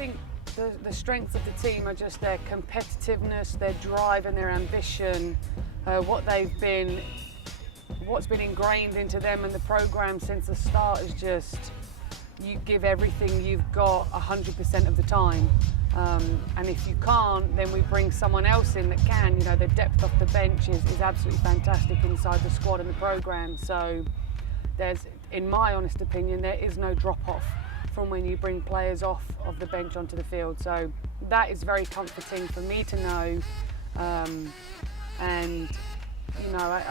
think the strengths of the team are just their competitiveness, their drive and their ambition, what's been ingrained into them and the program since the start is just, you give everything you've got 100% of the time. And if you can't, then we bring someone else in that can. You know, the depth off the bench is absolutely fantastic inside the squad and the program. So there's, in my honest opinion, there is no drop-off from when you bring players off of the bench onto the field. So that is very comforting for me to know. And, you know, I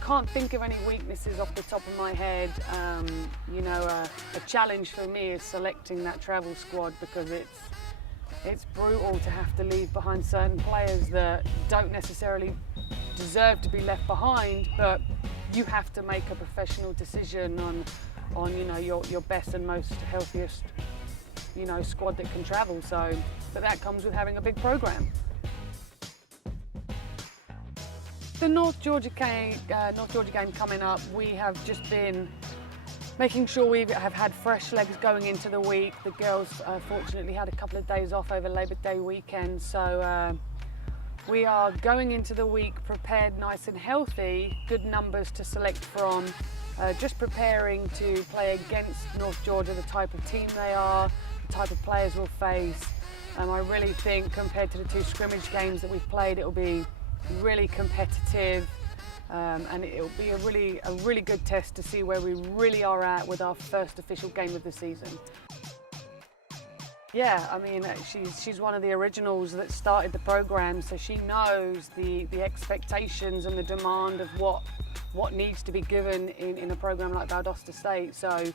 can't think of any weaknesses off the top of my head. You know, a challenge for me is selecting that travel squad, because it's brutal to have to leave behind certain players that don't necessarily deserve to be left behind, but you have to make a professional decision on you know, your best and most healthiest, you know, squad that can travel. So, but that comes with having a big program. The North Georgia game coming up, we have just been making sure we have had fresh legs going into the week. The girls fortunately had a couple of days off over Labor Day weekend, so we are going into the week prepared, nice and healthy, good numbers to select from, just preparing to play against North Georgia, the type of team they are, the type of players we'll face. I really think compared to the two scrimmage games that we've played, it'll be really competitive, and it'll be a really good test to see where we really are at with our first official game of the season. Yeah, I mean, she's one of the originals that started the program, so she knows the expectations and the demand of what needs to be given in a program like Valdosta State. So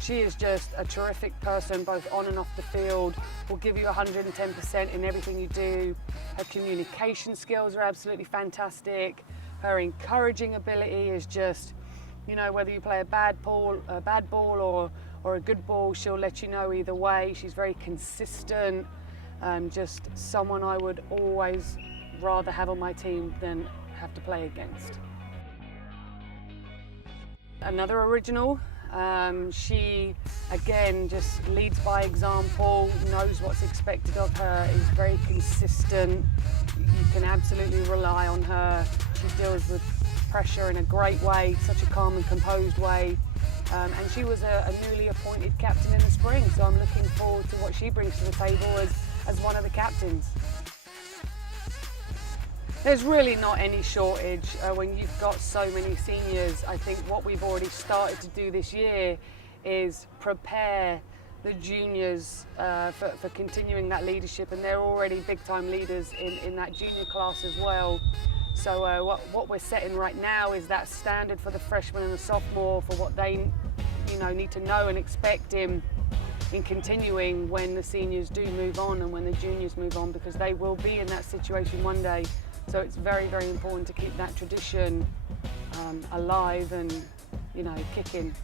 she is just a terrific person, both on and off the field, will give you 110% in everything you do. Her communication skills are absolutely fantastic. Her encouraging ability is just, you know, whether you play a bad ball or a good ball, she'll let you know either way. She's very consistent, just someone I would always rather have on my team than have to play against. Another original, she again just leads by example, knows what's expected of her, is very consistent. You can absolutely rely on her. She deals with pressure in a great way, such a calm and composed way. And she was a newly appointed captain in the spring, so I'm looking forward to what she brings to the table as one of the captains. There's really not any shortage when you've got so many seniors. I think what we've already started to do this year is prepare the juniors for continuing that leadership, and they're already big-time leaders in that junior class as well. So what we're setting right now is that standard for the freshman and the sophomore for what they, you know, need to know and expect in continuing when the seniors do move on and when the juniors move on, because they will be in that situation one day. So it's very, very important to keep that tradition alive and, you know, kicking.